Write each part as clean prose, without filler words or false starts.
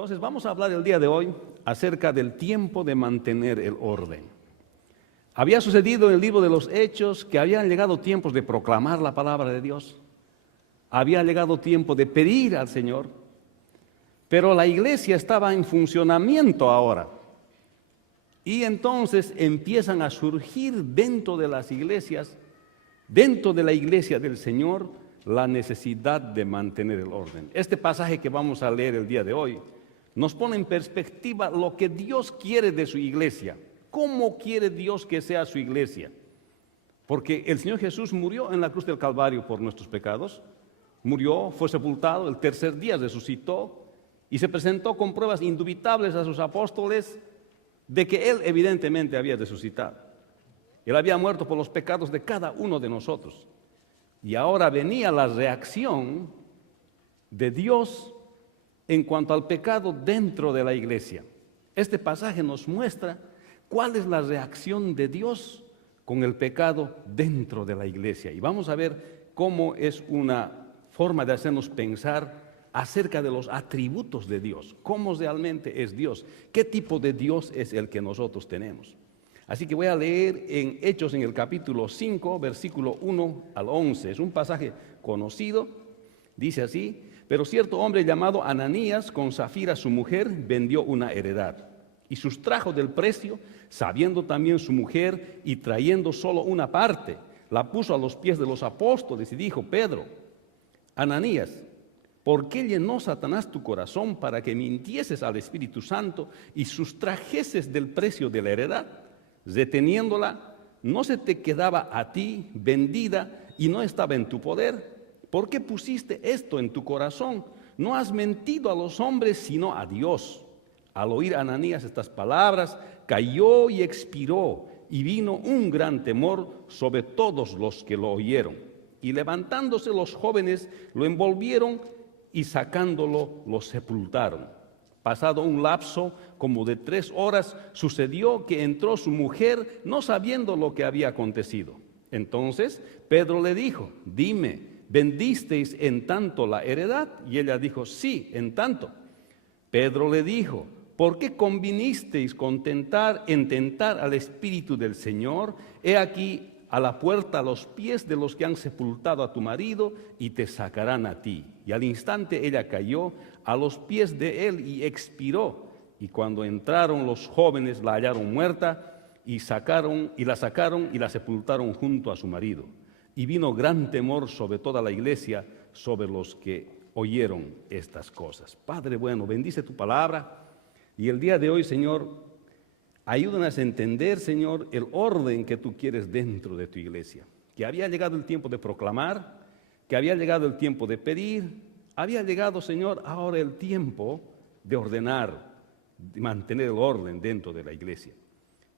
Entonces vamos a hablar el día de hoy acerca del tiempo de mantener el orden. Había sucedido en el libro de los Hechos que habían llegado tiempos de proclamar la palabra de Dios. Había llegado tiempo de pedir al Señor, pero la iglesia estaba en funcionamiento ahora. Y entonces empiezan a surgir dentro de las iglesias, dentro de la iglesia del Señor, la necesidad de mantener el orden. Este pasaje que vamos a leer el día de hoy nos pone en perspectiva lo que Dios quiere de su iglesia. ¿Cómo quiere Dios que sea su iglesia? Porque el Señor Jesús murió en la cruz del Calvario por nuestros pecados, murió, fue sepultado, el tercer día resucitó y se presentó con pruebas indubitables a sus apóstoles de que Él evidentemente había resucitado. Él había muerto por los pecados de cada uno de nosotros. Y ahora venía la reacción de Dios en cuanto al pecado dentro de la iglesia. Este pasaje nos muestra cuál es la reacción de Dios con el pecado dentro de la iglesia. Y vamos a ver cómo es una forma de hacernos pensar acerca de los atributos de Dios, cómo realmente es Dios, qué tipo de Dios es el que nosotros tenemos. Así que voy a leer en Hechos en el capítulo 5, versículo 1 al 11. Es un pasaje conocido, dice así: pero cierto hombre llamado Ananías, con Safira su mujer, vendió una heredad y sustrajo del precio, sabiendo también su mujer y trayendo solo una parte, la puso a los pies de los apóstoles y dijo: Pedro, Ananías, ¿por qué llenó Satanás tu corazón para que mintieses al Espíritu Santo y sustrajeses del precio de la heredad? Reteniéndola, ¿no se te quedaba a ti vendida y no estaba en tu poder? ¿Por qué pusiste esto en tu corazón? No has mentido a los hombres, sino a Dios. Al oír Ananías estas palabras, cayó y expiró, y vino un gran temor sobre todos los que lo oyeron. Y levantándose los jóvenes, lo envolvieron y sacándolo, lo sepultaron. Pasado un lapso como de 3 horas, sucedió que entró su mujer, no sabiendo lo que había acontecido. Entonces Pedro le dijo: dime, ¿vendisteis en tanto la heredad? Y ella dijo: sí, en tanto. Pedro le dijo: ¿por qué convinisteis en tentar al Espíritu del Señor? He aquí a la puerta a los pies de los que han sepultado a tu marido, y te sacarán a ti. Y al instante ella cayó a los pies de él y expiró. Y cuando entraron los jóvenes la hallaron muerta, y la sacaron y la sepultaron junto a su marido. Y vino gran temor sobre toda la iglesia, sobre los que oyeron estas cosas. Padre bueno, bendice tu palabra, y el día de hoy, Señor, ayúdanos a entender, Señor, el orden que tú quieres dentro de tu iglesia. Que había llegado el tiempo de proclamar, que había llegado el tiempo de pedir, había llegado, Señor, ahora el tiempo de ordenar, de mantener el orden dentro de la iglesia.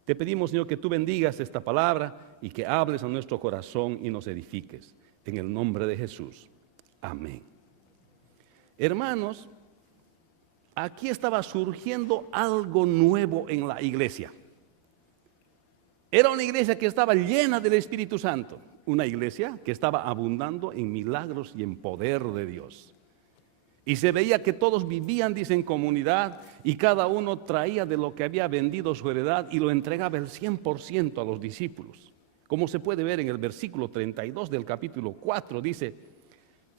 Te pedimos, Señor, que tú bendigas esta palabra y que hables a nuestro corazón y nos edifiques. En el nombre de Jesús. Amén. Hermanos, aquí estaba surgiendo algo nuevo en la iglesia. Era una iglesia que estaba llena del Espíritu Santo, una iglesia que estaba abundando en milagros y en poder de Dios. Y se veía que todos vivían, dice, en comunidad, y cada uno traía de lo que había vendido su heredad y lo entregaba el 100% a los discípulos. Como se puede ver en el versículo 32 del capítulo 4, dice: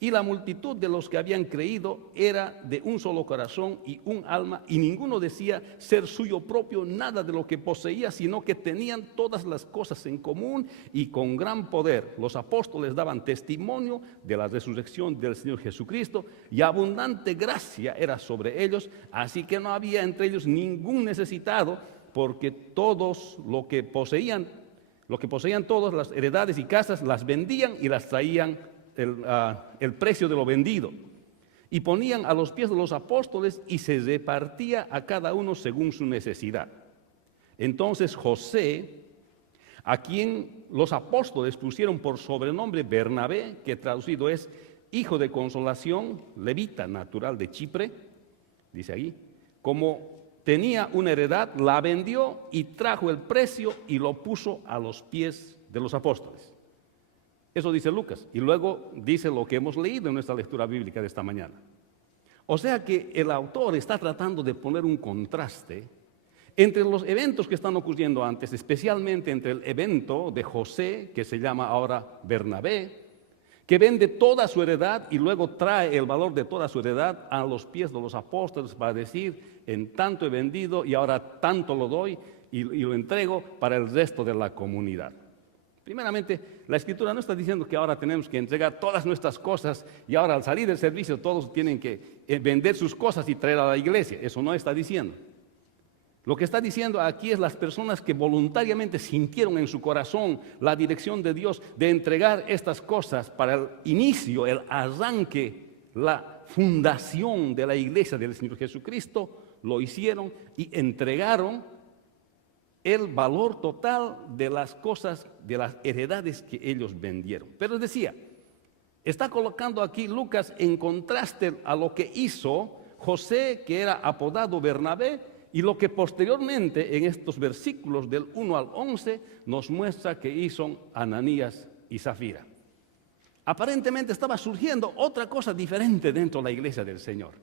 y la multitud de los que habían creído era de un solo corazón y un alma, y ninguno decía ser suyo propio nada de lo que poseía, sino que tenían todas las cosas en común, y con gran poder los apóstoles daban testimonio de la resurrección del Señor Jesucristo, y abundante gracia era sobre ellos, así que no había entre ellos ningún necesitado, porque todos lo que poseían todos, las heredades y casas, las vendían y las traían el precio de lo vendido, y ponían a los pies de los apóstoles, y se repartía a cada uno según su necesidad. Entonces José, a quien los apóstoles pusieron por sobrenombre Bernabé, que traducido es hijo de consolación, levita natural de Chipre, dice ahí, como tenía una heredad, la vendió y trajo el precio y lo puso a los pies de los apóstoles. Eso dice Lucas, y luego dice lo que hemos leído en nuestra lectura bíblica de esta mañana. O sea que el autor está tratando de poner un contraste entre los eventos que están ocurriendo antes, especialmente entre el evento de José, que se llama ahora Bernabé, que vende toda su heredad y luego trae el valor de toda su heredad a los pies de los apóstoles para decir, en tanto he vendido y ahora tanto lo doy y lo entrego para el resto de la comunidad. Primeramente, la Escritura no está diciendo que ahora tenemos que entregar todas nuestras cosas y ahora al salir del servicio todos tienen que vender sus cosas y traer a la iglesia. Eso no está diciendo. Lo que está diciendo aquí es las personas que voluntariamente sintieron en su corazón la dirección de Dios de entregar estas cosas para el inicio, el arranque, la fundación de la iglesia del Señor Jesucristo, lo hicieron y entregaron el valor total de las cosas, de las heredades que ellos vendieron. Pero decía, está colocando aquí Lucas en contraste a lo que hizo José, que era apodado Bernabé, y lo que posteriormente en estos versículos del 1 al 11 nos muestra que hizo Ananías y Zafira. Aparentemente estaba surgiendo otra cosa diferente dentro de la iglesia del Señor.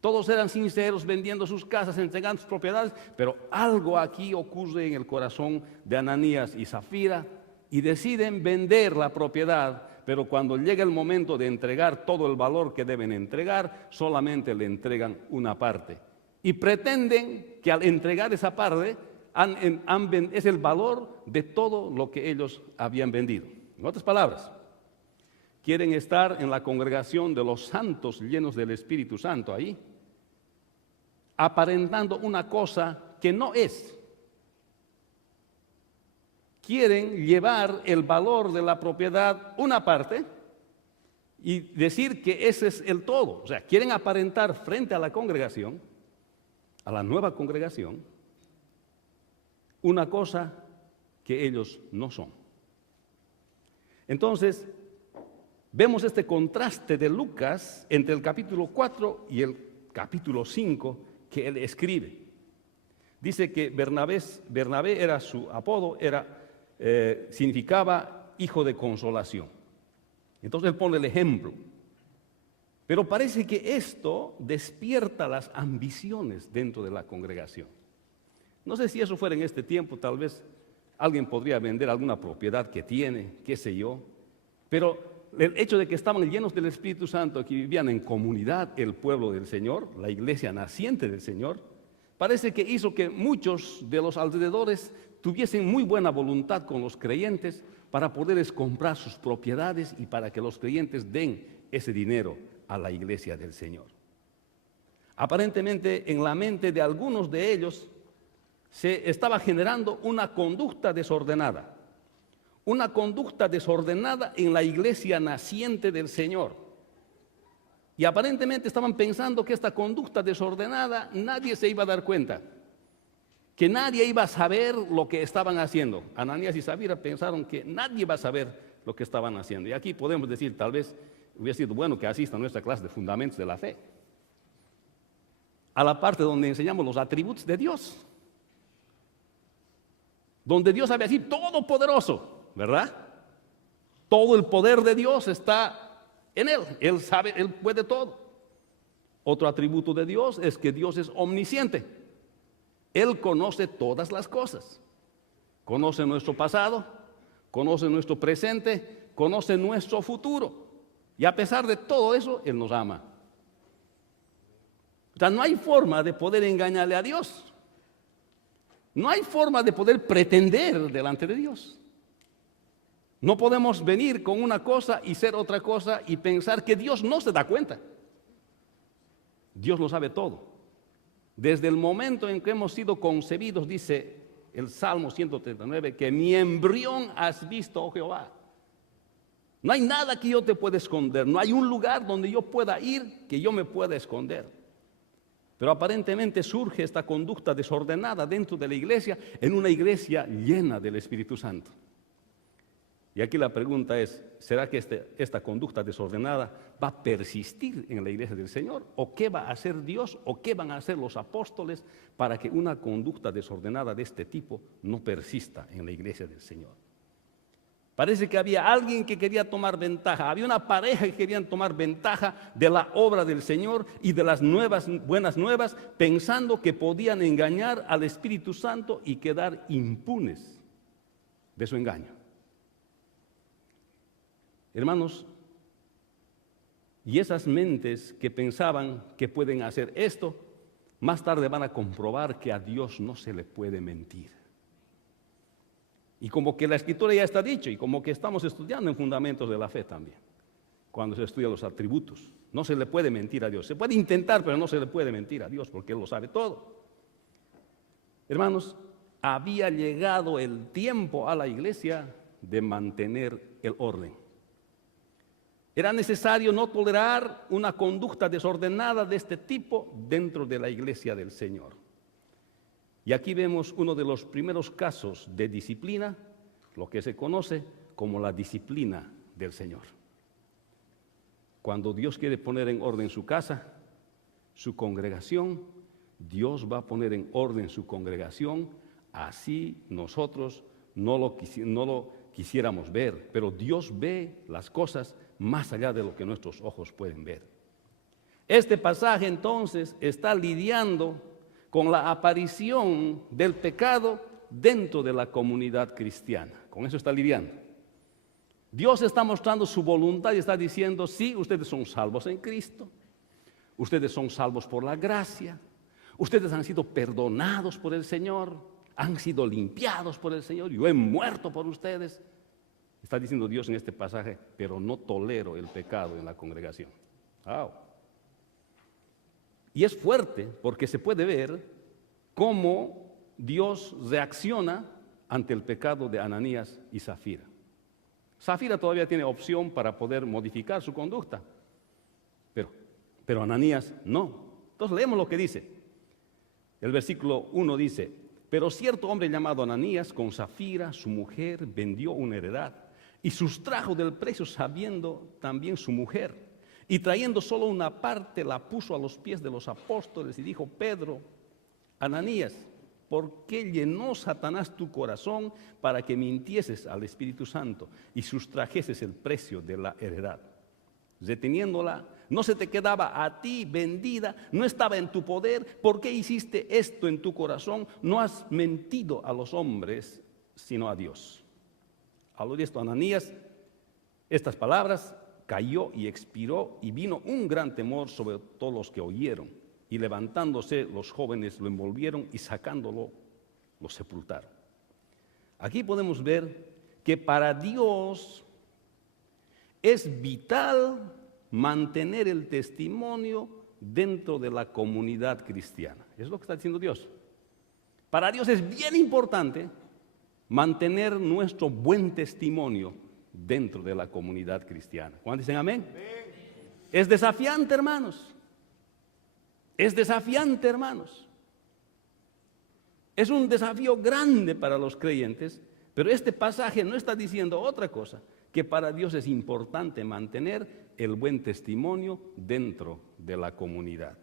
Todos eran sinceros vendiendo sus casas, entregando sus propiedades, pero algo aquí ocurre en el corazón de Ananías y Zafira y deciden vender la propiedad, pero cuando llega el momento de entregar todo el valor que deben entregar, solamente le entregan una parte. Y pretenden que al entregar esa parte es el valor de todo lo que ellos habían vendido. En otras palabras, quieren estar en la congregación de los santos llenos del Espíritu Santo ahí, aparentando una cosa que no es. Quieren llevar el valor de la propiedad una parte y decir que ese es el todo. O sea, quieren aparentar frente a la congregación, a la nueva congregación, una cosa que ellos no son. Entonces, vemos este contraste de Lucas entre el capítulo 4 y el capítulo 5 que él escribe. Dice que Bernabé era su apodo, significaba hijo de consolación. Entonces él pone el ejemplo. Pero parece que esto despierta las ambiciones dentro de la congregación. No sé si eso fuera en este tiempo, tal vez alguien podría vender alguna propiedad que tiene, qué sé yo, pero el hecho de que estaban llenos del Espíritu Santo, que vivían en comunidad el pueblo del Señor, la iglesia naciente del Señor, parece que hizo que muchos de los alrededores tuviesen muy buena voluntad con los creyentes para poderles comprar sus propiedades y para que los creyentes den ese dinero a la iglesia del Señor. Aparentemente en la mente de algunos de ellos se estaba generando una conducta desordenada en la iglesia naciente del Señor. Y aparentemente estaban pensando que esta conducta desordenada nadie se iba a dar cuenta, que nadie iba a saber lo que estaban haciendo. Ananías y Zafira pensaron que nadie iba a saber lo que estaban haciendo. Y aquí podemos decir, tal vez hubiera sido bueno que asista a nuestra clase de fundamentos de la fe, a la parte donde enseñamos los atributos de Dios, donde Dios había sido todopoderoso, ¿verdad? Todo el poder de Dios está en Él. Él sabe, Él puede todo. Otro atributo de Dios es que Dios es omnisciente. Él conoce todas las cosas. Conoce nuestro pasado, conoce nuestro presente, conoce nuestro futuro. Y a pesar de todo eso, Él nos ama. O sea, no hay forma de poder engañarle a Dios. No hay forma de poder pretender delante de Dios. No podemos venir con una cosa y ser otra cosa y pensar que Dios no se da cuenta. Dios lo sabe todo. Desde el momento en que hemos sido concebidos, dice el Salmo 139, que mi embrión has visto, oh Jehová. No hay nada que yo te pueda esconder, no hay un lugar donde yo pueda ir que yo me pueda esconder. Pero aparentemente surge esta conducta desordenada dentro de la iglesia, en una iglesia llena del Espíritu Santo. Y aquí la pregunta es, ¿será que esta conducta desordenada va a persistir en la iglesia del Señor? ¿O qué va a hacer Dios? ¿O qué van a hacer los apóstoles para que una conducta desordenada de este tipo no persista en la iglesia del Señor? Parece que había alguien que quería tomar ventaja, había una pareja que querían tomar ventaja de la obra del Señor y de las buenas nuevas, pensando que podían engañar al Espíritu Santo y quedar impunes de su engaño. Hermanos, y esas mentes que pensaban que pueden hacer esto, más tarde van a comprobar que a Dios no se le puede mentir. Y como que la Escritura ya está dicho, y como que estamos estudiando en Fundamentos de la Fe también, cuando se estudia los atributos. No se le puede mentir a Dios. Se puede intentar, pero no se le puede mentir a Dios, porque Él lo sabe todo. Hermanos, había llegado el tiempo a la iglesia de mantener el orden. Era necesario no tolerar una conducta desordenada de este tipo dentro de la iglesia del Señor. Y aquí vemos uno de los primeros casos de disciplina, lo que se conoce como la disciplina del Señor. Cuando Dios quiere poner en orden su casa, su congregación, Dios va a poner en orden su congregación, así nosotros no lo quisiéramos ver, pero Dios ve las cosas más allá de lo que nuestros ojos pueden ver. Este pasaje entonces está lidiando con la aparición del pecado dentro de la comunidad cristiana. Con eso está lidiando. Dios está mostrando su voluntad y está diciendo, sí, ustedes son salvos en Cristo, ustedes son salvos por la gracia, ustedes han sido perdonados por el Señor, han sido limpiados por el Señor, yo he muerto por ustedes. Está diciendo Dios en este pasaje, pero no tolero el pecado en la congregación. ¡Wow! Y es fuerte porque se puede ver cómo Dios reacciona ante el pecado de Ananías y Zafira. Zafira todavía tiene opción para poder modificar su conducta, pero Ananías no. Entonces leemos lo que dice. El versículo 1 dice, pero cierto hombre llamado Ananías con Zafira, su mujer, vendió una heredad y sustrajo del precio sabiendo también su mujer. Y trayendo solo una parte, la puso a los pies de los apóstoles y dijo, Pedro, Ananías, ¿por qué llenó Satanás tu corazón para que mintieses al Espíritu Santo y sustrajeses el precio de la heredad? Reteniéndola, no se te quedaba a ti vendida, no estaba en tu poder. ¿Por qué hiciste esto en tu corazón? No has mentido a los hombres, sino a Dios. Al oír esto, Ananías, estas palabras, cayó y expiró, y vino un gran temor sobre todos los que oyeron. Y levantándose los jóvenes lo envolvieron y sacándolo lo sepultaron. Aquí podemos ver que para Dios es vital mantener el testimonio dentro de la comunidad cristiana. Es lo que está diciendo Dios. Para Dios es bien importante mantener nuestro buen testimonio dentro de la comunidad cristiana. ¿Cuántos dicen amén? Amén. Es desafiante, hermanos. Es desafiante, hermanos. Es un desafío grande para los creyentes, pero este pasaje no está diciendo otra cosa, que para Dios es importante mantener el buen testimonio dentro de la comunidad.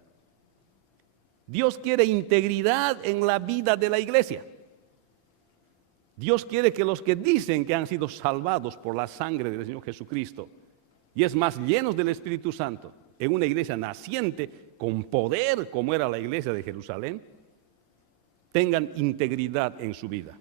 Dios quiere integridad en la vida de la iglesia. Dios quiere que los que dicen que han sido salvados por la sangre del Señor Jesucristo, y es más, llenos del Espíritu Santo, en una iglesia naciente, con poder, como era la iglesia de Jerusalén, tengan integridad en su vida.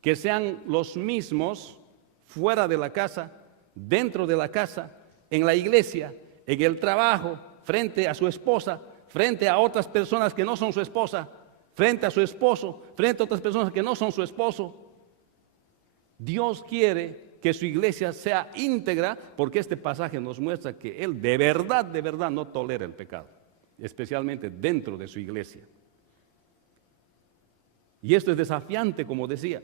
Que sean los mismos fuera de la casa, dentro de la casa, en la iglesia, en el trabajo, frente a su esposa, frente a otras personas que no son su esposa, frente a su esposo, frente a otras personas que no son su esposo. Dios quiere que su iglesia sea íntegra, porque este pasaje nos muestra que Él de verdad no tolera el pecado, especialmente dentro de su iglesia. Y esto es desafiante, como decía.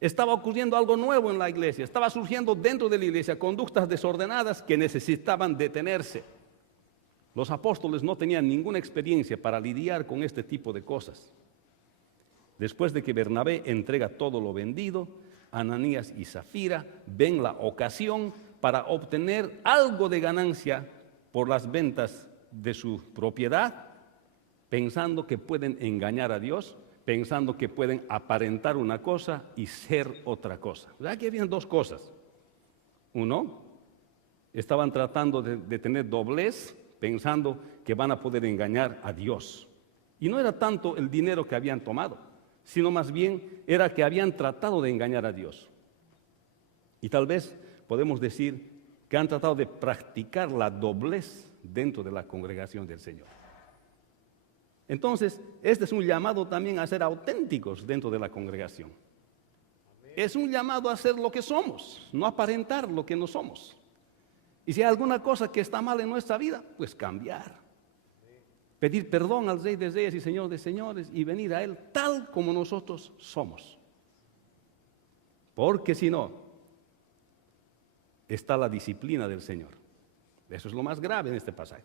Estaba ocurriendo algo nuevo en la iglesia, estaba surgiendo dentro de la iglesia conductas desordenadas que necesitaban detenerse. Los apóstoles no tenían ninguna experiencia para lidiar con este tipo de cosas. Después de que Bernabé entrega todo lo vendido, Ananías y Zafira ven la ocasión para obtener algo de ganancia por las ventas de su propiedad, pensando que pueden engañar a Dios, pensando que pueden aparentar una cosa y ser otra cosa. O sea, aquí habían dos cosas. Uno, estaban tratando de tener doblez, pensando que van a poder engañar a Dios. Y no era tanto el dinero que habían tomado, sino más bien era que habían tratado de engañar a Dios. Y tal vez podemos decir que han tratado de practicar la doblez dentro de la congregación del Señor. Entonces, este es un llamado también a ser auténticos dentro de la congregación. Es un llamado a ser lo que somos, no aparentar lo que no somos. Y si hay alguna cosa que está mal en nuestra vida, pues cambiar. Pedir perdón al Rey de Reyes y Señor de Señores y venir a Él tal como nosotros somos. Porque si no, está la disciplina del Señor. Eso es lo más grave en este pasaje.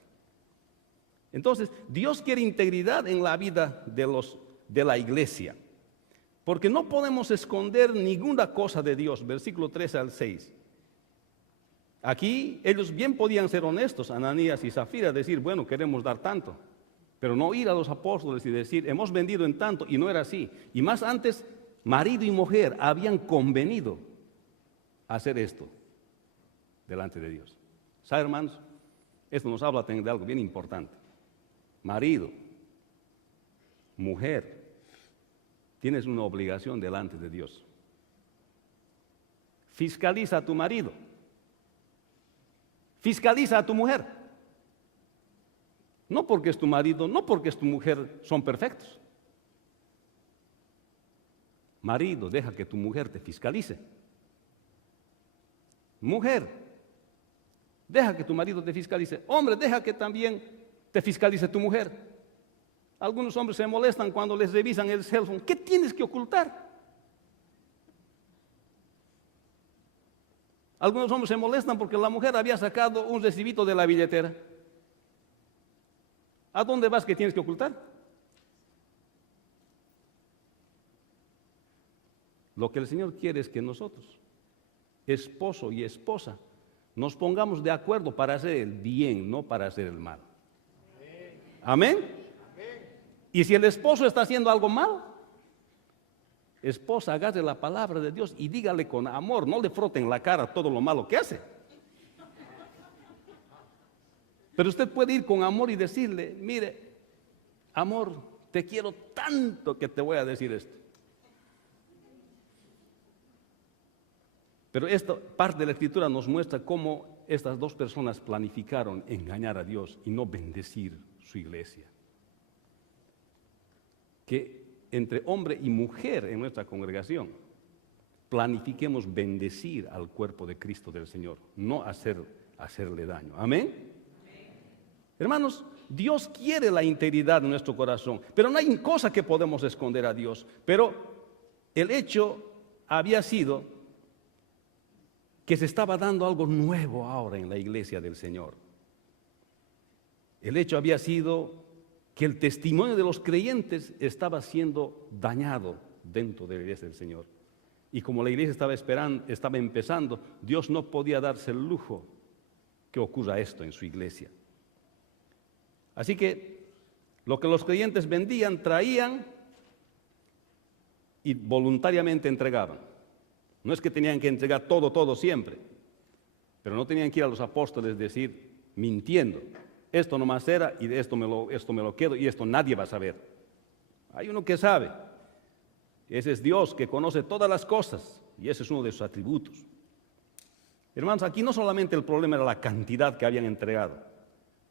Entonces, Dios quiere integridad en la vida de la iglesia. Porque no podemos esconder ninguna cosa de Dios. Versículo 13 al 6. Aquí ellos bien podían ser honestos, Ananías y Zafira, decir, bueno, queremos dar tanto. Pero no ir a los apóstoles y decir, hemos vendido en tanto, y no era así. Y más antes, marido y mujer habían convenido hacer esto delante de Dios. ¿Sabe, hermanos? Esto nos habla de algo bien importante. Marido, mujer, tienes una obligación delante de Dios. Fiscaliza a tu marido. Fiscaliza a tu mujer. No porque es tu marido, no porque es tu mujer, son perfectos. Marido, deja que tu mujer te fiscalice. Mujer, deja que tu marido te fiscalice. Hombre, deja que también te fiscalice tu mujer. Algunos hombres se molestan cuando les revisan el cell phone. ¿Qué tienes que ocultar? Algunos hombres se molestan porque la mujer había sacado un recibito de la billetera. ¿A dónde vas que tienes que ocultar? Lo que el Señor quiere es que nosotros, esposo y esposa, nos pongamos de acuerdo para hacer el bien, no para hacer el mal. Amén. Y si el esposo está haciendo algo mal, esposa, agarre la palabra de Dios y dígale con amor, no le froten la cara todo lo malo que hace. Pero usted puede ir con amor y decirle, mire, amor, te quiero tanto que te voy a decir esto. Pero esta parte de la Escritura nos muestra cómo estas dos personas planificaron engañar a Dios y no bendecir su iglesia. Que entre hombre y mujer en nuestra congregación planifiquemos bendecir al cuerpo de Cristo del Señor, no hacerle daño. Amén. Hermanos, Dios quiere la integridad en nuestro corazón, pero no hay cosa que podemos esconder a Dios. Pero el hecho había sido que se estaba dando algo nuevo ahora en la iglesia del Señor. El hecho había sido que el testimonio de los creyentes estaba siendo dañado dentro de la iglesia del Señor. Y como la iglesia estaba empezando, Dios no podía darse el lujo que ocurra esto en su iglesia. Así que lo que los creyentes vendían, traían y voluntariamente entregaban. No es que tenían que entregar todo siempre, pero no tenían que ir a los apóstoles decir, mintiendo, esto nomás era y de esto me lo quedo y esto nadie va a saber. Hay uno que sabe, ese es Dios que conoce todas las cosas y ese es uno de sus atributos. Hermanos, aquí no solamente el problema era la cantidad que habían entregado,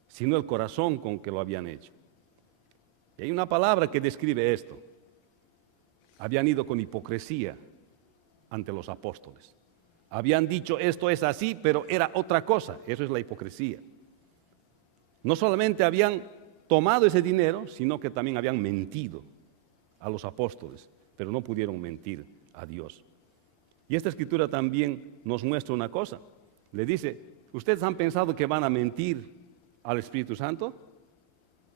sino el corazón con que lo habían hecho. Y hay una palabra que describe esto. Habían ido con hipocresía ante los apóstoles. Habían dicho esto es así, pero era otra cosa. Eso es la hipocresía. No solamente habían tomado ese dinero, sino que también habían mentido a los apóstoles, pero no pudieron mentir a Dios. Y esta escritura también nos muestra una cosa. Le dice, ¿ustedes han pensado que van a mentir al Espíritu Santo?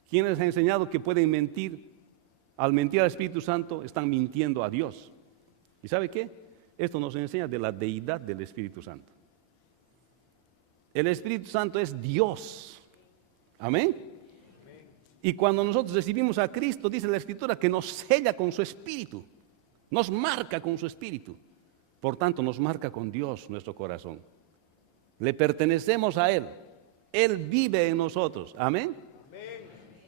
¿Quién les ha enseñado que pueden mentir? Al mentir al Espíritu Santo están mintiendo a Dios. ¿Y sabe qué? Esto nos enseña de la deidad del Espíritu Santo. El Espíritu Santo es Dios. Amén. Y cuando nosotros recibimos a Cristo, dice la Escritura, que nos sella con su Espíritu, nos marca con su Espíritu. Por tanto, nos marca con Dios nuestro corazón. Le pertenecemos a Él. Él vive en nosotros. Amén.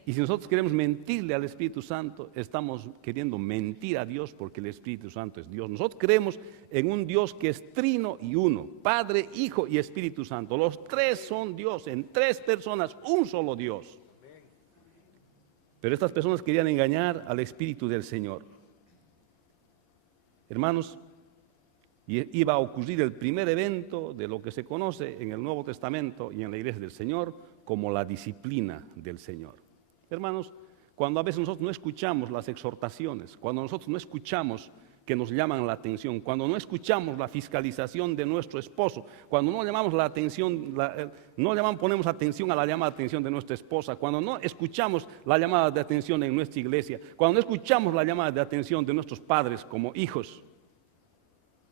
Y si nosotros queremos mentirle al Espíritu Santo, estamos queriendo mentir a Dios porque el Espíritu Santo es Dios. Nosotros creemos en un Dios que es trino y uno, Padre, Hijo y Espíritu Santo. Los tres son Dios, en tres personas, un solo Dios. Pero estas personas querían engañar al Espíritu del Señor. Hermanos, iba a ocurrir el primer evento de lo que se conoce en el Nuevo Testamento y en la Iglesia del Señor como la disciplina del Señor. Hermanos, cuando a veces nosotros no escuchamos las exhortaciones, cuando nosotros no escuchamos que nos llaman la atención, cuando no escuchamos la fiscalización de nuestro esposo, cuando no llamamos la atención, ponemos atención a la llamada de atención de nuestra esposa, cuando no escuchamos la llamada de atención en nuestra iglesia, cuando no escuchamos la llamada de atención de nuestros padres como hijos,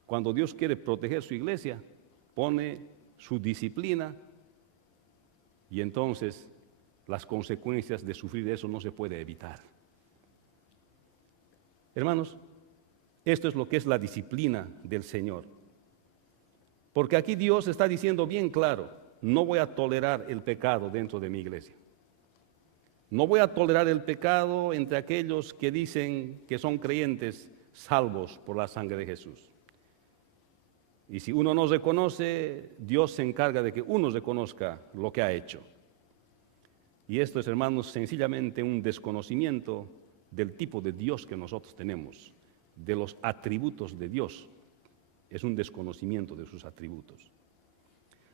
cuando Dios quiere proteger su iglesia, pone su disciplina y entonces las consecuencias de sufrir eso no se puede evitar. Hermanos, esto es lo que es la disciplina del Señor. Porque aquí Dios está diciendo bien claro, no voy a tolerar el pecado dentro de mi iglesia. No voy a tolerar el pecado entre aquellos que dicen que son creyentes salvos por la sangre de Jesús. Y si uno no reconoce, Dios se encarga de que uno reconozca lo que ha hecho. Y esto es, hermanos, sencillamente un desconocimiento del tipo de Dios que nosotros tenemos, de los atributos de Dios. Es un desconocimiento de sus atributos.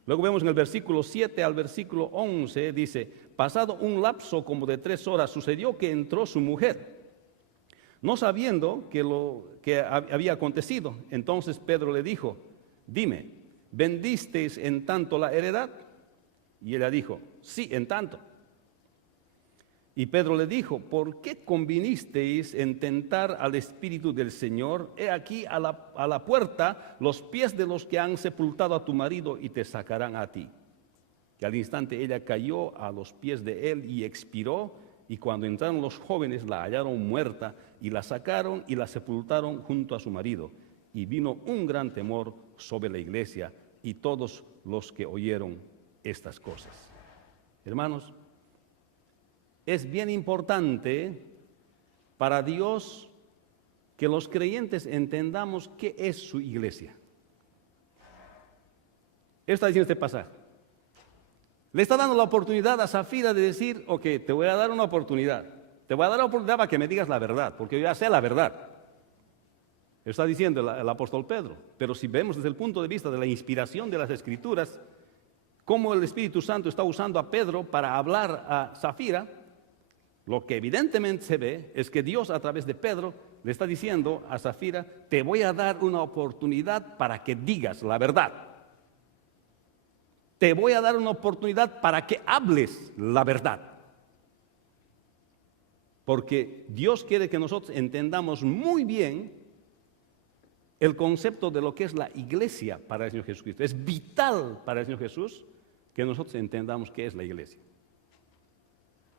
Luego vemos en el versículo 7 al versículo 11, dice, pasado un lapso como de 3 horas, sucedió que entró su mujer, no sabiendo que lo que había acontecido. Entonces Pedro le dijo, dime, ¿vendisteis en tanto la heredad? Y ella dijo, sí, en tanto. Y Pedro le dijo, ¿por qué convinisteis en tentar al Espíritu del Señor? He aquí a la puerta los pies de los que han sepultado a tu marido y te sacarán a ti. Que al instante ella cayó a los pies de él y expiró, y cuando entraron los jóvenes la hallaron muerta y la sacaron y la sepultaron junto a su marido. Y vino un gran temor sobre la iglesia y todos los que oyeron estas cosas. Hermanos, es bien importante para Dios que los creyentes entendamos qué es su iglesia. Él está diciendo este pasaje. Le está dando la oportunidad a Zafira de decir, ok, te voy a dar una oportunidad. Te voy a dar la oportunidad para que me digas la verdad, porque yo ya sé la verdad. Está diciendo el apóstol Pedro. Pero si vemos desde el punto de vista de la inspiración de las Escrituras, cómo el Espíritu Santo está usando a Pedro para hablar a Zafira, lo que evidentemente se ve es que Dios a través de Pedro le está diciendo a Zafira, te voy a dar una oportunidad para que digas la verdad. Te voy a dar una oportunidad para que hables la verdad. Porque Dios quiere que nosotros entendamos muy bien el concepto de lo que es la iglesia para el Señor Jesucristo. Es vital para el Señor Jesús que nosotros entendamos qué es la iglesia.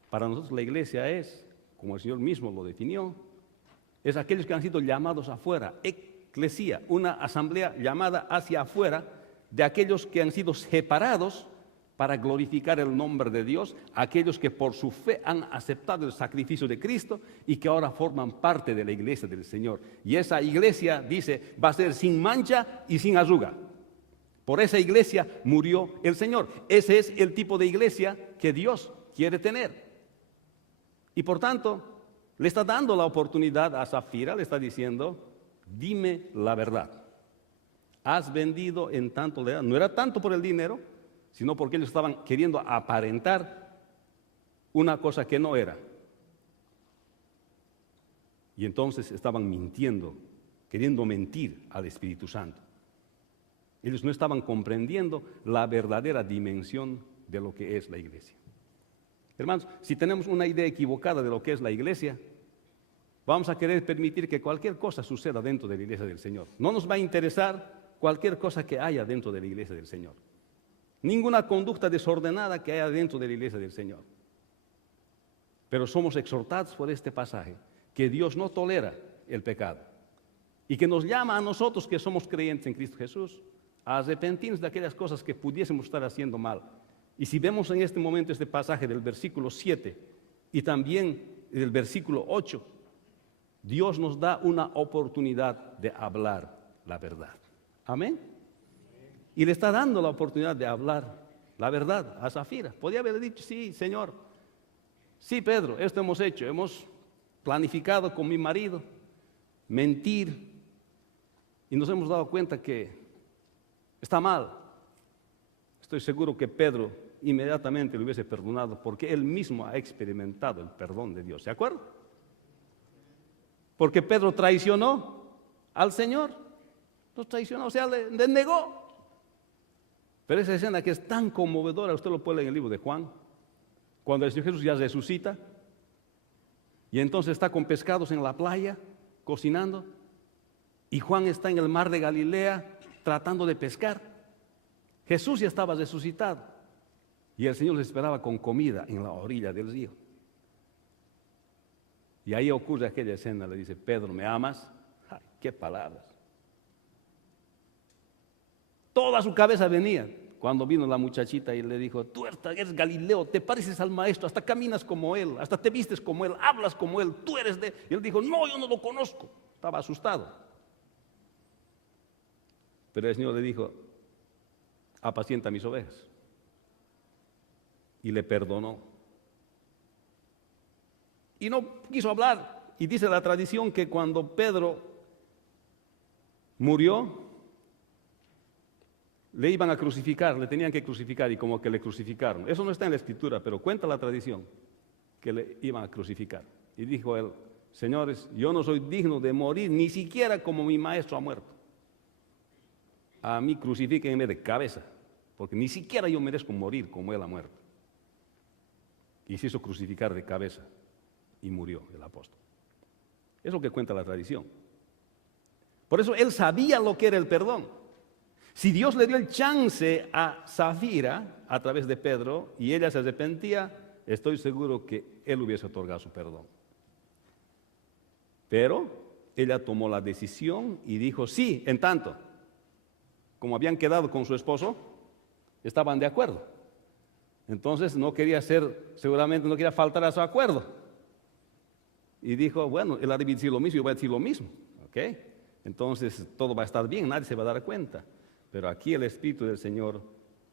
Para nosotros la iglesia es, como el Señor mismo lo definió, es aquellos que han sido llamados afuera, eclesía, una asamblea llamada hacia afuera, de aquellos que han sido separados para glorificar el nombre de Dios, aquellos que por su fe han aceptado el sacrificio de Cristo y que ahora forman parte de la iglesia del Señor. Y esa iglesia, dice, va a ser sin mancha y sin arruga. Por esa iglesia murió el Señor. Ese es el tipo de iglesia que Dios quiere tener. Y por tanto, le está dando la oportunidad a Zafira, le está diciendo, dime la verdad. Has vendido en tanto, no era tanto por el dinero, sino porque ellos estaban queriendo aparentar una cosa que no era. Y entonces estaban mintiendo, queriendo mentir al Espíritu Santo. Ellos no estaban comprendiendo la verdadera dimensión de lo que es la iglesia. Hermanos, si tenemos una idea equivocada de lo que es la iglesia, vamos a querer permitir que cualquier cosa suceda dentro de la iglesia del Señor. No nos va a interesar cualquier cosa que haya dentro de la iglesia del Señor. Ninguna conducta desordenada que haya dentro de la iglesia del Señor. Pero somos exhortados por este pasaje que Dios no tolera el pecado y que nos llama a nosotros que somos creyentes en Cristo Jesús a arrepentirnos de aquellas cosas que pudiésemos estar haciendo mal. Y si vemos en este momento este pasaje del versículo 7 y también del versículo 8, Dios nos da una oportunidad de hablar la verdad. Amén. Y le está dando la oportunidad de hablar la verdad a Zafira. Podía haber dicho, sí, Señor, sí, Pedro, esto hemos hecho, hemos planificado con mi marido mentir y nos hemos dado cuenta que está mal. Estoy seguro que Pedro inmediatamente lo hubiese perdonado porque él mismo ha experimentado el perdón de Dios. ¿Se acuerdan? Porque Pedro traicionó al Señor. Lo traicionó, o sea, le negó. Pero esa escena que es tan conmovedora, usted lo puede leer en el libro de Juan, cuando el Señor Jesús ya resucita y entonces está con pescados en la playa, cocinando, y Juan está en el mar de Galilea tratando de pescar. Jesús ya estaba resucitado y el Señor les esperaba con comida en la orilla del río. Y ahí ocurre aquella escena, le dice, Pedro, ¿me amas? ¡Ay, qué palabras! Toda su cabeza venía cuando vino la muchachita y le dijo, tú eres Galileo, te pareces al maestro, hasta caminas como él, hasta te vistes como él, hablas como él, tú eres de... Y él dijo, no, yo no lo conozco. Estaba asustado. Pero el Señor le dijo, apacienta mis ovejas. Y le perdonó. Y no quiso hablar. Y dice la tradición que cuando Pedro murió, le iban a crucificar, le tenían que crucificar y como que le crucificaron. Eso no está en la Escritura, pero cuenta la tradición que le iban a crucificar. Y dijo él, señores, yo no soy digno de morir, ni siquiera como mi maestro ha muerto. A mí crucifíquenme de cabeza, porque ni siquiera yo merezco morir como él ha muerto. Y se hizo crucificar de cabeza y murió el apóstol. Es lo que cuenta la tradición. Por eso él sabía lo que era el perdón. Si Dios le dio el chance a Zafira a través de Pedro y ella se arrepentía, estoy seguro que él hubiese otorgado su perdón. Pero ella tomó la decisión y dijo sí, en tanto, como habían quedado con su esposo, estaban de acuerdo. Entonces no quería seguramente no quería faltar a su acuerdo. Y dijo, bueno, él ha de decir lo mismo, yo voy a decir lo mismo. ¿Ok? Entonces todo va a estar bien, nadie se va a dar cuenta. Pero aquí el Espíritu del Señor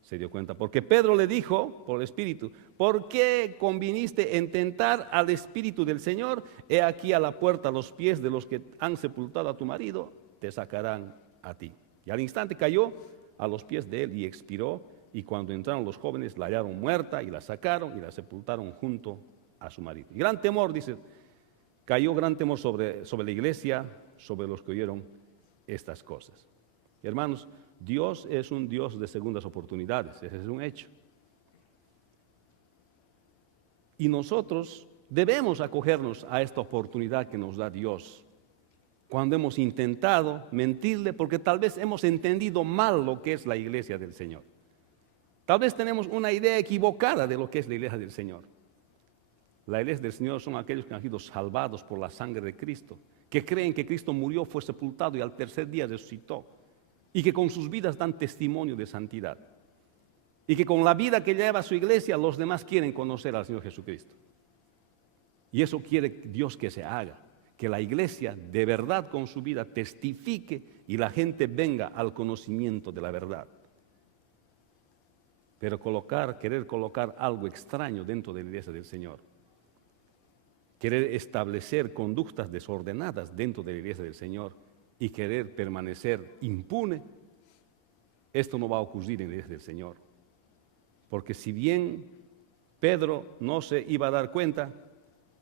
se dio cuenta. Porque Pedro le dijo, por el Espíritu, ¿por qué conviniste en tentar al Espíritu del Señor? He aquí a la puerta los pies de los que han sepultado a tu marido, te sacarán a ti. Y al instante cayó a los pies de él y expiró. Y cuando entraron los jóvenes, la hallaron muerta y la sacaron y la sepultaron junto a su marido. Y gran temor, dice, cayó gran temor sobre la iglesia, sobre los que oyeron estas cosas. Y hermanos, Dios es un Dios de segundas oportunidades, ese es un hecho. Y nosotros debemos acogernos a esta oportunidad que nos da Dios cuando hemos intentado mentirle porque tal vez hemos entendido mal lo que es la iglesia del Señor. Tal vez tenemos una idea equivocada de lo que es la iglesia del Señor. La iglesia del Señor son aquellos que han sido salvados por la sangre de Cristo, que creen que Cristo murió, fue sepultado y al tercer día resucitó. Y que con sus vidas dan testimonio de santidad. Y que con la vida que lleva su iglesia, los demás quieren conocer al Señor Jesucristo. Y eso quiere Dios que se haga. Que la iglesia de verdad con su vida testifique y la gente venga al conocimiento de la verdad. Pero querer colocar algo extraño dentro de la iglesia del Señor. Querer establecer conductas desordenadas dentro de la iglesia del Señor. Y querer permanecer impune, esto no va a ocurrir en la iglesia del Señor. Porque si bien Pedro no se iba a dar cuenta,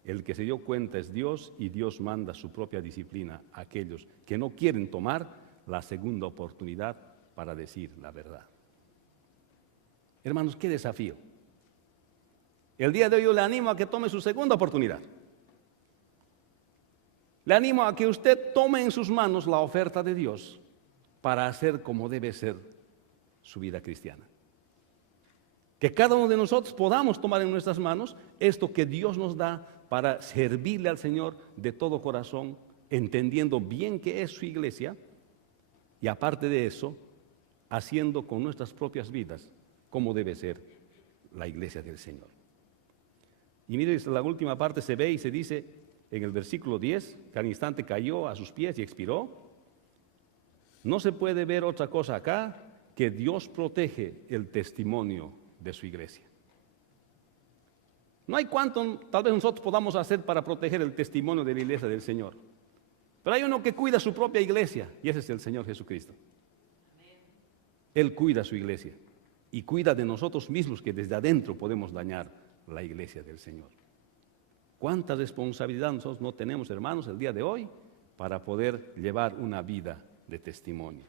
el que se dio cuenta es Dios y Dios manda su propia disciplina a aquellos que no quieren tomar la segunda oportunidad para decir la verdad. Hermanos, qué desafío. El día de hoy yo le animo a que tome su segunda oportunidad. Le animo a que usted tome en sus manos la oferta de Dios para hacer como debe ser su vida cristiana. Que cada uno de nosotros podamos tomar en nuestras manos esto que Dios nos da para servirle al Señor de todo corazón, entendiendo bien qué es su iglesia y aparte de eso, haciendo con nuestras propias vidas cómo debe ser la iglesia del Señor. Y mire, la última parte se ve y se dice en el versículo 10, que al instante cayó a sus pies y expiró. No se puede ver otra cosa acá que Dios protege el testimonio de su iglesia. No hay cuánto tal vez nosotros podamos hacer para proteger el testimonio de la iglesia del Señor. Pero hay uno que cuida su propia iglesia y ese es el Señor Jesucristo. Él cuida su iglesia y cuida de nosotros mismos que desde adentro podemos dañar la iglesia del Señor. ¿Cuánta responsabilidad nosotros no tenemos, hermanos, el día de hoy para poder llevar una vida de testimonio?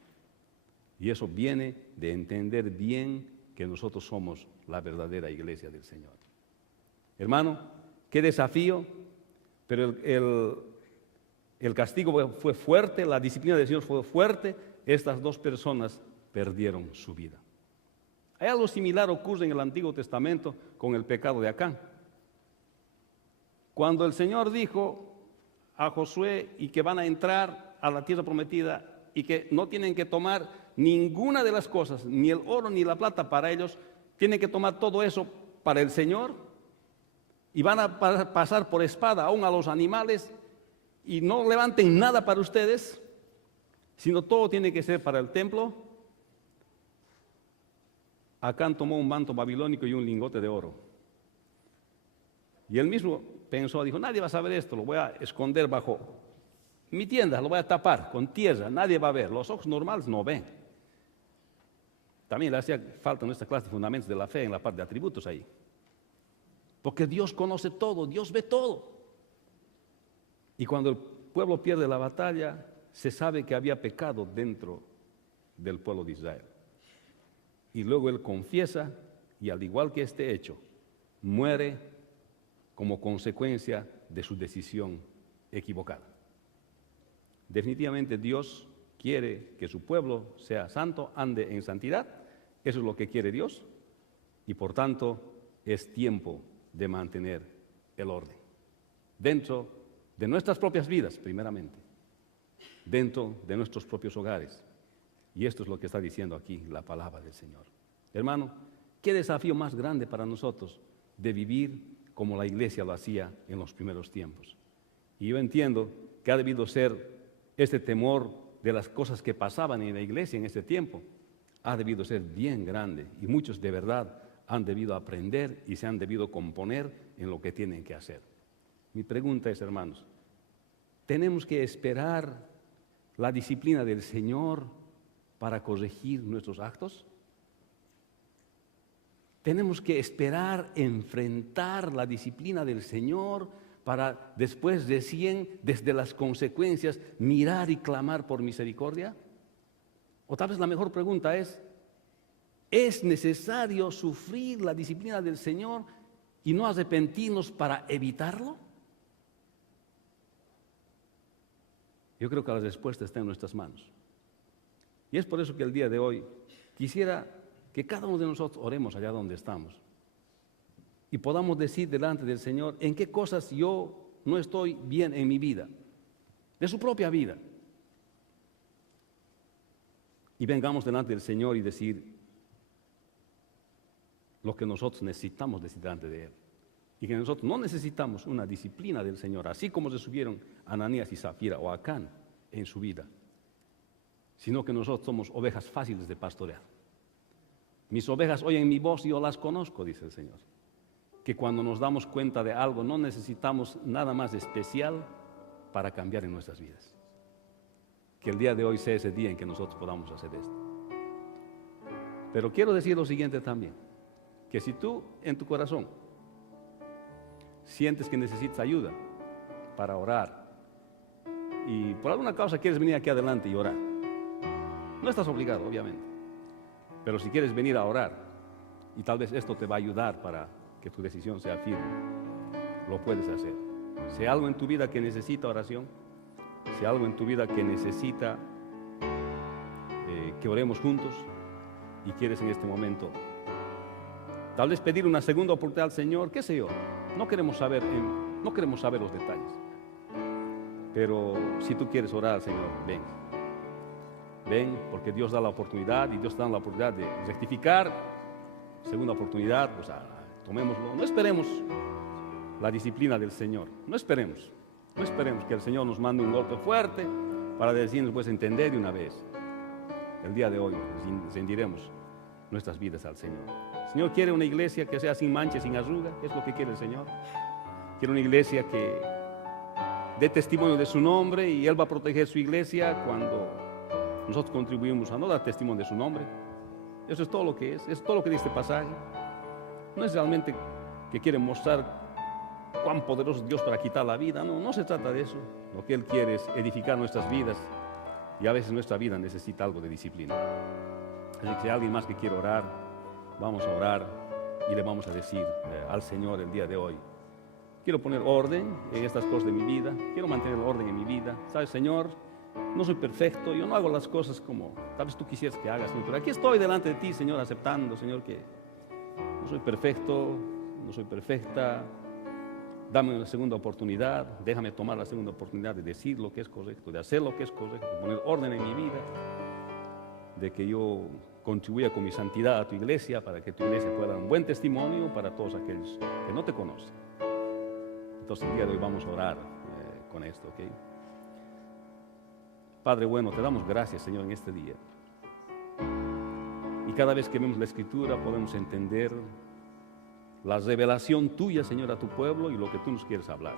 Y eso viene de entender bien que nosotros somos la verdadera iglesia del Señor. Hermano, qué desafío, pero el castigo fue fuerte, la disciplina del Señor fue fuerte. Estas dos personas perdieron su vida. Hay algo similar ocurre en el Antiguo Testamento con el pecado de Acán. Cuando el Señor dijo a Josué y que van a entrar a la tierra prometida y que no tienen que tomar ninguna de las cosas, ni el oro ni la plata para ellos, tienen que tomar todo eso para el Señor y van a pasar por espada aún a los animales y no levanten nada para ustedes, sino todo tiene que ser para el templo. Acán tomó un manto babilónico y un lingote de oro. Y él mismo pensó, dijo, nadie va a saber esto, lo voy a esconder bajo mi tienda, lo voy a tapar con tierra, nadie va a ver, los ojos normales no ven. También le hacía falta en nuestra clase de fundamentos de la fe en la parte de atributos ahí. Porque Dios conoce todo, Dios ve todo. Y cuando el pueblo pierde la batalla, se sabe que había pecado dentro del pueblo de Israel. Y luego él confiesa y al igual que este hecho, muere como consecuencia de su decisión equivocada. Definitivamente Dios quiere que su pueblo sea santo, ande en santidad. Eso es lo que quiere Dios y por tanto es tiempo de mantener el orden dentro de nuestras propias vidas primeramente, dentro de nuestros propios hogares. Y esto es lo que está diciendo aquí la palabra del Señor. Hermano, qué desafío más grande para nosotros de vivir como la iglesia lo hacía en los primeros tiempos. Y yo entiendo que ha debido ser este temor de las cosas que pasaban en la iglesia en ese tiempo, ha debido ser bien grande y muchos de verdad han debido aprender y se han debido componer en lo que tienen que hacer. Mi pregunta es, hermanos, ¿tenemos que esperar la disciplina del Señor para corregir nuestros actos? ¿Tenemos que esperar enfrentar la disciplina del Señor para después recién, desde las consecuencias, mirar y clamar por misericordia? O tal vez la mejor pregunta ¿es necesario sufrir la disciplina del Señor y no arrepentirnos para evitarlo? Yo creo que la respuesta está en nuestras manos. Y es por eso que el día de hoy quisiera que cada uno de nosotros oremos allá donde estamos y podamos decir delante del Señor en qué cosas yo no estoy bien en mi vida, de su propia vida. Y vengamos delante del Señor y decir lo que nosotros necesitamos decir delante de Él. Y que nosotros no necesitamos una disciplina del Señor, así como se subieron Ananías y Zafira o Acán en su vida, sino que nosotros somos ovejas fáciles de pastorear. Mis ovejas oyen mi voz y yo las conozco, dice el Señor. Que cuando nos damos cuenta de algo no necesitamos nada más especial para cambiar en nuestras vidas. Que el día de hoy sea ese día en que nosotros podamos hacer esto. Pero quiero decir lo siguiente también, que si tú en tu corazón sientes que necesitas ayuda para orar y por alguna causa quieres venir aquí adelante y orar, no estás obligado, obviamente, pero si quieres venir a orar y tal vez esto te va a ayudar para que tu decisión sea firme, lo puedes hacer. Si hay algo en tu vida que necesita oración, si hay algo en tu vida que necesita que oremos juntos y quieres en este momento Tal vez pedir una segunda oportunidad al Señor, qué sé yo. No queremos saber los detalles. Pero si tú quieres orar al Señor, ven. Ven, porque Dios da la oportunidad y Dios da la oportunidad de rectificar. Segunda oportunidad, pues tomémoslo. No esperemos la disciplina del Señor. No esperemos que el Señor nos mande un golpe fuerte para decirnos, pues, entender de una vez. El día de hoy rendiremos nuestras vidas al Señor. El Señor quiere una iglesia que sea sin mancha, sin arruga. Es lo que quiere el Señor. Quiere una iglesia que dé testimonio de su nombre, y Él va a proteger su iglesia cuando nosotros contribuimos a no dar testimonio de su nombre. Eso es todo lo que es todo lo que dice este pasaje. No es realmente que quiere mostrar cuán poderoso es Dios para quitar la vida. No se trata de eso. Lo que Él quiere es edificar nuestras vidas, y a veces nuestra vida necesita algo de disciplina. Así que si hay alguien más que quiere orar, vamos a orar y le vamos a decir al Señor el día de hoy: quiero poner orden en estas cosas de mi vida, quiero mantener orden en mi vida. ¿Sabes, Señor? No soy perfecto, yo no hago las cosas como tal vez tú quisieras que hagas, Señor, pero aquí estoy delante de ti, Señor, aceptando, Señor, que no soy perfecto, no soy perfecta. Dame una segunda oportunidad, déjame tomar la segunda oportunidad de decir lo que es correcto, de hacer lo que es correcto, de poner orden en mi vida, de que yo contribuya con mi santidad a tu iglesia, para que tu iglesia pueda dar un buen testimonio para todos aquellos que no te conocen. Entonces el día de hoy vamos a orar con esto, ¿ok? Padre bueno, te damos gracias, Señor, en este día. Y cada vez que vemos la Escritura podemos entender la revelación tuya, Señor, a tu pueblo y lo que tú nos quieres hablar.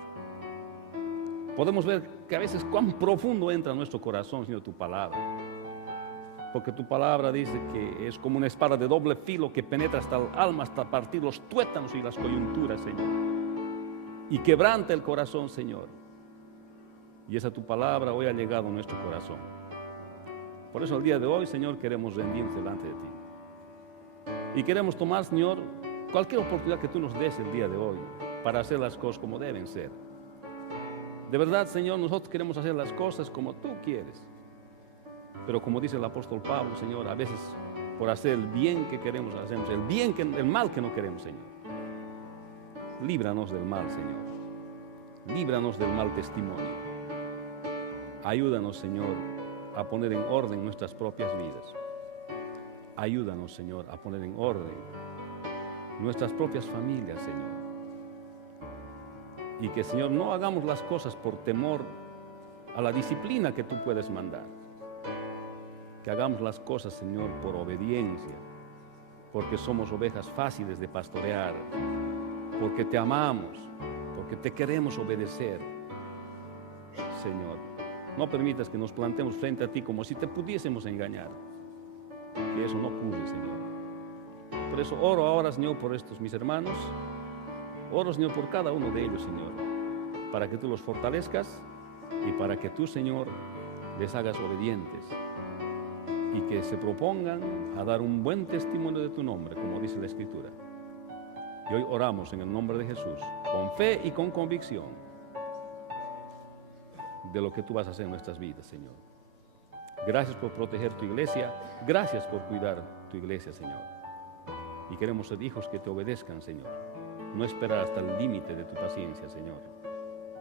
Podemos ver que a veces cuán profundo entra en nuestro corazón, Señor, tu palabra. Porque tu palabra dice que es como una espada de doble filo que penetra hasta el alma, hasta partir los tuétanos y las coyunturas, Señor. Y quebranta el corazón, Señor. Y esa tu palabra hoy ha llegado a nuestro corazón. Por eso el día de hoy, Señor, queremos rendirnos delante de ti. Y queremos tomar, Señor, cualquier oportunidad que tú nos des el día de hoy para hacer las cosas como deben ser. De verdad, Señor, nosotros queremos hacer las cosas como tú quieres. Pero como dice el apóstol Pablo, Señor, a veces por hacer el bien que queremos, hacemos el mal que no queremos, Señor. Líbranos del mal, Señor. Líbranos del mal testimonio. Ayúdanos, Señor, a poner en orden nuestras propias vidas. Ayúdanos, Señor, a poner en orden nuestras propias familias, Señor. Y que, Señor, no hagamos las cosas por temor a la disciplina que tú puedes mandar. Que hagamos las cosas, Señor, por obediencia, porque somos ovejas fáciles de pastorear, porque te amamos, porque te queremos obedecer, Señor. No permitas que nos plantemos frente a ti como si te pudiésemos engañar. Que eso no ocurre, Señor. Por eso oro ahora, Señor, por estos mis hermanos. Oro, Señor, por cada uno de ellos, Señor, para que tú los fortalezcas y para que tú, Señor, les hagas obedientes y que se propongan a dar un buen testimonio de tu nombre, como dice la Escritura. Y hoy oramos en el nombre de Jesús, con fe y con convicción de lo que tú vas a hacer en nuestras vidas, Señor. Gracias por proteger tu iglesia, gracias por cuidar tu iglesia, Señor. Y queremos ser hijos que te obedezcan, Señor. No esperar hasta el límite de tu paciencia, Señor.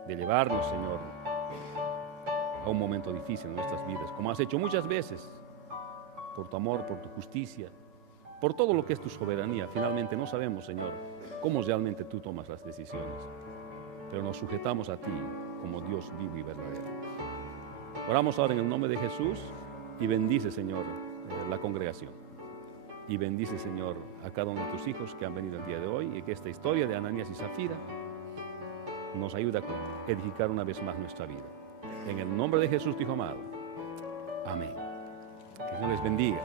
De llevarnos, Señor, a un momento difícil en nuestras vidas, como has hecho muchas veces, por tu amor, por tu justicia, por todo lo que es tu soberanía. Finalmente no sabemos, Señor, cómo realmente tú tomas las decisiones, pero nos sujetamos a ti como Dios vivo y verdadero. Oramos ahora en el nombre de Jesús y bendice, Señor, la congregación. Y bendice, Señor, a cada uno de tus hijos que han venido el día de hoy, y que esta historia de Ananías y Zafira nos ayude a edificar una vez más nuestra vida. En el nombre de Jesús, tu Hijo amado. Amén. Que Dios les bendiga.